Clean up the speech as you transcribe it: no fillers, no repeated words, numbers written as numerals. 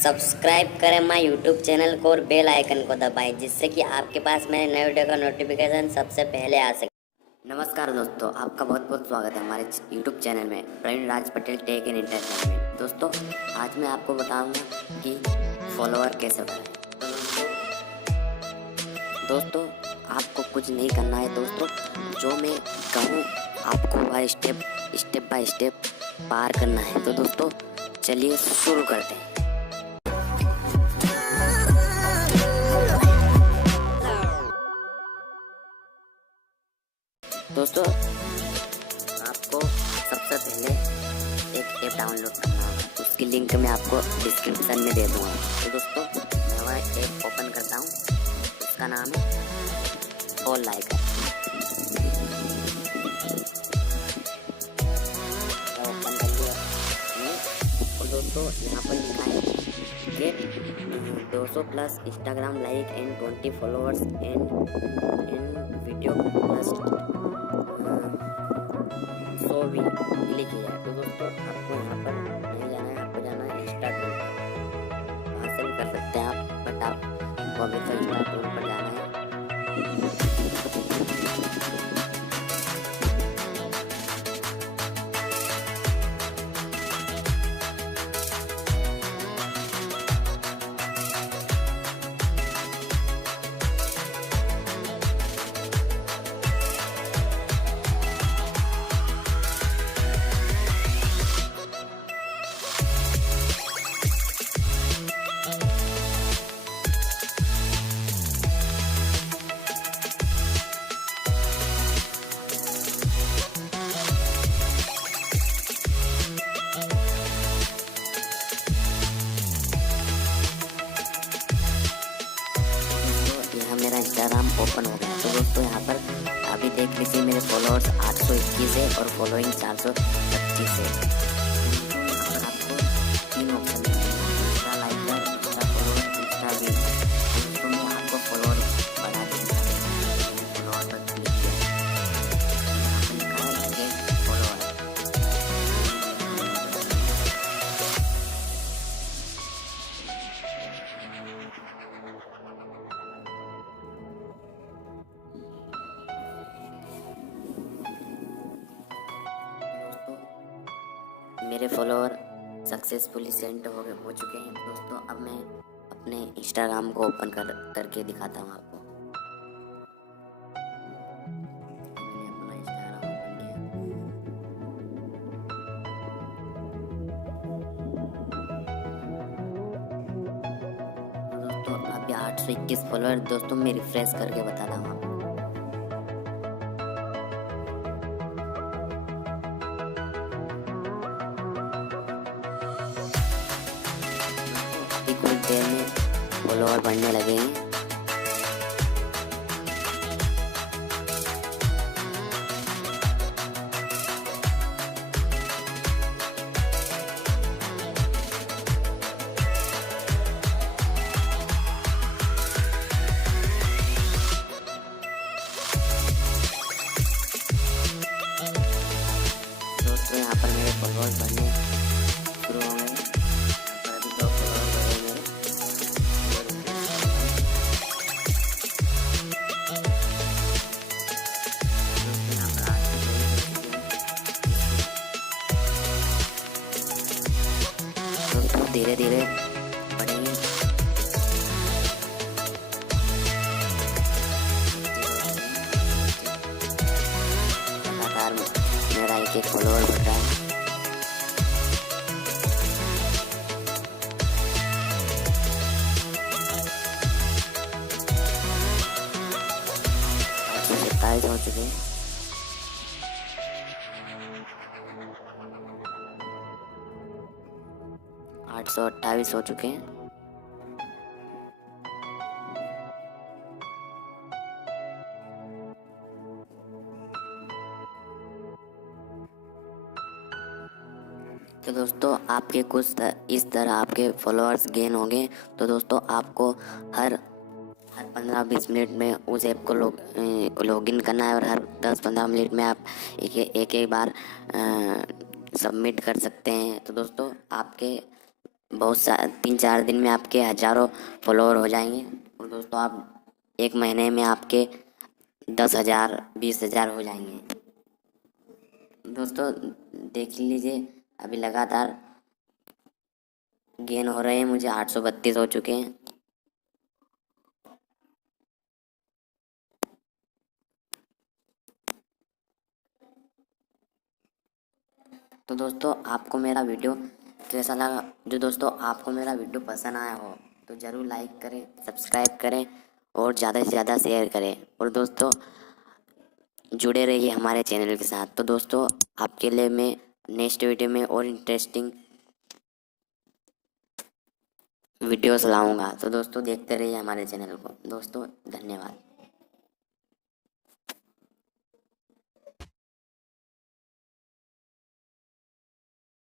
Subscribe करें my YouTube channel को और बेल आइकन को दबाएं, जिससे कि आपके पास मेरे नए वीडियो का नोटिफिकेशन सबसे पहले आ सके। नमस्कार दोस्तों, आपका बहुत बहुत स्वागत है हमारे यूट्यूब चैनल में प्रवीण राज पटेल टेक एंड एंटरटेनमेंट। दोस्तों, आज मैं आपको बताऊंगा कि फॉलोअर कैसे बढ़ाएं। दोस्तों, आपको कुछ नहीं करना है दोस्तों, जो मैं कहूँ आपको वह स्टेप बाय स्टेप पार करना है। तो दोस्तों चलिए शुरू करते हैं। दोस्तों, आपको सबसे पहले एक ऐप डाउनलोड करना होगा, उसकी लिंक मैं आपको डिस्क्रिप्शन में दे दूँगा। तो दोस्तों मैं वह ऐप ओपन करता हूँ, उसका नाम है ऑल लाइक। ओपन कर लिया और दोस्तों यहाँ पर लिखा है get 200 plus Instagram like and 20 followers and video plus 100 भी क्लिक किया। तो दोस्तों आपको यहाँ पर नहीं जाना है, आपको जाना है इंस्टा टूल पर। हासिल कर सकते हैं आप, बट आपको अभी तो इंस्टा टूल पर जाना है। मेरा इंस्टाग्राम ओपन हो गया। तो दोस्तों यहाँ पर अभी देख लीजिए मेरे फॉलोअर्स 821 है और फॉलोइंग 425 है। आपको 3 option Insta Likert, Insta follower, Insta view. तो मैं आपको फॉलोअर बढ़ा देता हूँ। फॉलोअर पर क्लिक किया, यहाँ पर लिखा है गेट फॉलोअर। मेरे फॉलोअर सक्सेसफुली सेंड हो चुके हैं। दोस्तों अब मैं अपने इंस्टाग्राम को ओपन करके दिखाता हूँ आपको। मैंने अपना इंस्टाग्राम ओपन किया। दोस्तों अभी 821 फॉलोअर। दोस्तों मैं रिफ्रेश करके बताता हूँ आपको। कुछ देर में फॉलोअर बढ़ने लगे हैं। दोस्तों यहाँ पर मेरे फॉलोअर बढ़ने शुरू हो गए। अभी 2 फॉलोअर बढ़े मेरे। दोस्तों धीरे धीरे बढ़ेंगे। लगातार मेरा एक फॉलोअर बढ़ रहा है। हो चुके हैं। 828 हो चुके हैं। तो दोस्तों आपके कुछ इस तरह आपके फॉलोअर्स गेन होंगे। तो दोस्तों आपको हर 15-20 मिनट में उस ऐप को लॉगिन करना है और हर 10-15 मिनट में आप एक बार सबमिट कर सकते हैं। तो दोस्तों आपके तीन चार दिन में आपके हज़ारों फॉलोअर हो जाएंगे। और दोस्तों आप एक महीने में आपके 10,000 20,000 हो जाएंगे। दोस्तों देख लीजिए, अभी लगातार गेन हो रहे हैं, मुझे 832 हो चुके हैं। तो दोस्तों आपको मेरा वीडियो कैसा लगा? जो दोस्तों आपको मेरा वीडियो पसंद आया हो तो ज़रूर लाइक करें, सब्सक्राइब करें और ज़्यादा से ज़्यादा शेयर करें। और दोस्तों जुड़े रहिए हमारे चैनल के साथ। तो दोस्तों आपके लिए मैं नेक्स्ट वीडियो में और इंटरेस्टिंग वीडियोस लाऊंगा। तो दोस्तों देखते रहिए हमारे चैनल को। दोस्तों धन्यवाद।